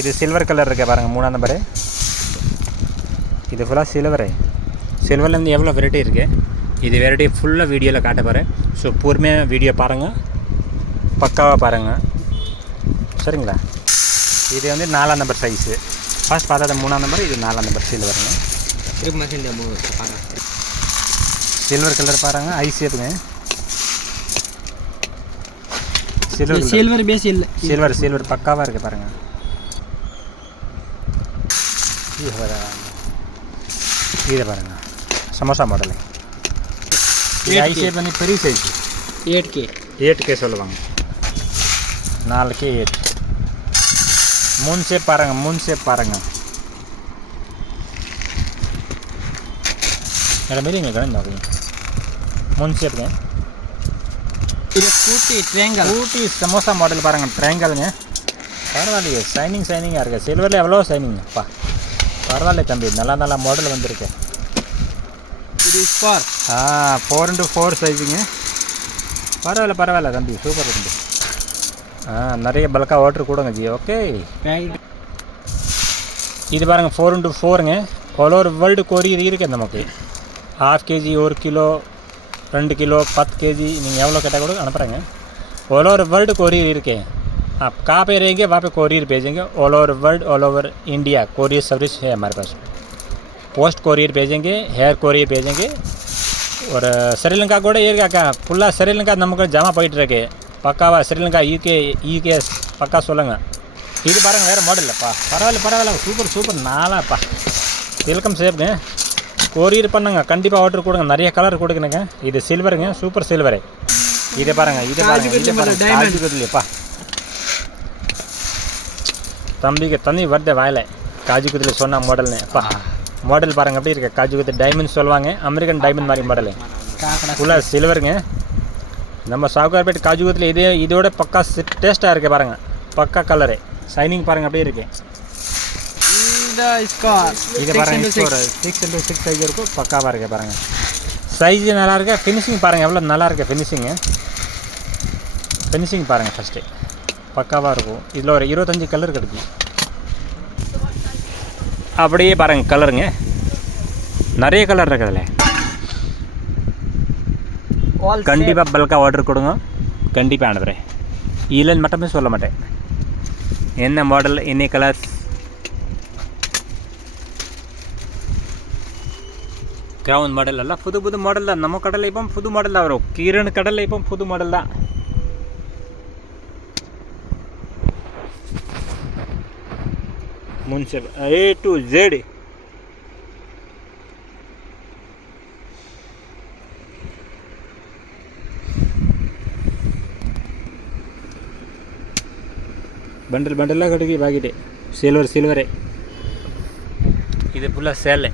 இது silver colour இருக்குது பாருங்கள் 3ஆம் நம்பரு. இது ஃபுல்லாக சில்வரு. சில்வர்லேருந்து எவ்வளோ வெரைட்டி இருக்குது, இது வெரைட்டி ஃபுல்லாக வீடியோவில் காட்ட போகிறேன். ஸோ பொறுமையாக வீடியோ பாருங்கள், பக்காவாக பாருங்கள், சரிங்களா. இது வந்து 4ஆம் நம்பர் சைஸு. ஃபர்ஸ்ட் பார்த்தது 3ஆம் நம்பர், இது 4ஆம் நம்பர் சில்வருங்க. சில்வர் கலர் பாருங்கள், ஐ ஷேப்புங்க. சில்வர் பேஸ் இல்லை, சில்வர் பக்காவாக இருக்குது பாருங்கள். இது பாருங்கள் சமோசா மாடலு. இது ஐ ஷேப் வந்து பெரிய சைஸ் 8K சொல்லுவாங்க. 4K 8. 3 ஷேப் பாருங்கள், 3 ஷேப் பாருங்கள். मेरी में गण नौकरी 3 ஷேப்புங்க. இது ஊட்டி சமோசா மாடல் பாருங்கள், ட்ரையாங்கலுங்க. பரவாயில்லையே, ஷைனிங்காக இருக்குது. சில்வரில் எவ்வளோ ஷைனிங்கப்பா, பரவாயில்ல தம்பி, நல்லா மாடல் வந்திருக்கு. இது 4x4 சைஸுங்க. பரவாயில்ல தம்பி, சூப்பர் தம்பி. நிறைய பல்காக ஆர்டர் கொடுங்க ஜி. ஓகே, இது பாருங்கள் 4x4ங்க. ஆல் ஓவர் வேர்ல்டு கொரியர் இருக்குது நமக்கு. 1/2 kg, 1 கிலோ, 2 கிலோ, 10 kg நீங்கள் எவ்வளோ கேட்டால் கூட அனுப்புகிறேங்க. ऑल ओवर वर्ल्ड कोरियर इरके. आप कहाँ पे रहेंगे वहाँ पे कोरियर भेजेंगे. All over world, all over India courier service है हमारे पास. पोस्ट कोरियर भेजेंगे, हेयर कोरियर भेजेंगे. और श्रीलंका கூட ஏற்காக்கா ஃபுல்லாக ஸ்ரீலங்கா நமக்கு ஜமா போயிட்டு இருக்கு. பக்காவா ஸ்ரீலங்கா யூகே பக்கா சொல்லுங்கள். இது பாருங்கள் வேறு மாடல் இல்லைப்பா. பரவாயில்ல சூப்பர் நாளாப்பா. வெல்கம் சேஃப்ங்க. கொரியர் பண்ணுங்க, கண்டிப்பாக ஆர்டர் கொடுங்க. நிறைய கலர் கொடுக்குறேங்க. இது சில்வருங்க, சூப்பர் சில்வரு. இது பாருங்கள் காஜு கத்திலிப்பா. தம்பிக்கு தண்ணி வருது வாயில. காஜு கத்திலி சொன்ன மாடல்னு அப்பா. மாடல் பாருங்கள் எப்படி இருக்கு. காஜு கத்திலி டைமண்ட் சொல்லுவாங்க, அமெரிக்கன் டைமண்ட் மாதிரி மாடலு. ஃபுல்லாக சில்வருங்க. நம்ம சாவுகார்பேட் காஜு கத்திலி இதோட பக்கா டேஸ்ட்டாக இருக்குது பாருங்கள். பக்கா கலரு, ஷைனிங் பாருங்கள் அப்படியே இருக்கு. இது பாருங்கள் 6x6 சைஸ் இருக்கும். பக்காவாக இருக்குது பாருங்கள். சைஸு நல்லா இருக்கு. ஃபினிஷிங் பாருங்கள் எவ்வளோ நல்லா இருக்குது. ஃபினிஷிங் பாருங்கள் ஃபஸ்ட்டு பக்காவாக இருக்கும். இதில் ஒரு 25 கலர் கிடைக்கும். அப்படியே பாருங்கள் கலருங்க, நிறைய கலர் இருக்குது அதில். கண்டிப்பாக பல்காக ஆர்டர் கொடுங்க, கண்டிப்பாக அனுப்புகிறேன். இல்லைன்னு மட்டுமே சொல்ல மாட்டேன். என்ன மாடல், என்ன கலர்ஸ். கிரவுண்ட் மாடல் எல்லாம் புது மாடல் தான். நம்ம கடலில் இப்போ புது மாடல் தான் வரும். கிரண் கடலில் இப்போ புது மாடல் தான். मुंशे A to Z. Bundle kutki बाकी सिल्वर இது ஃபுல்லாக சேலை.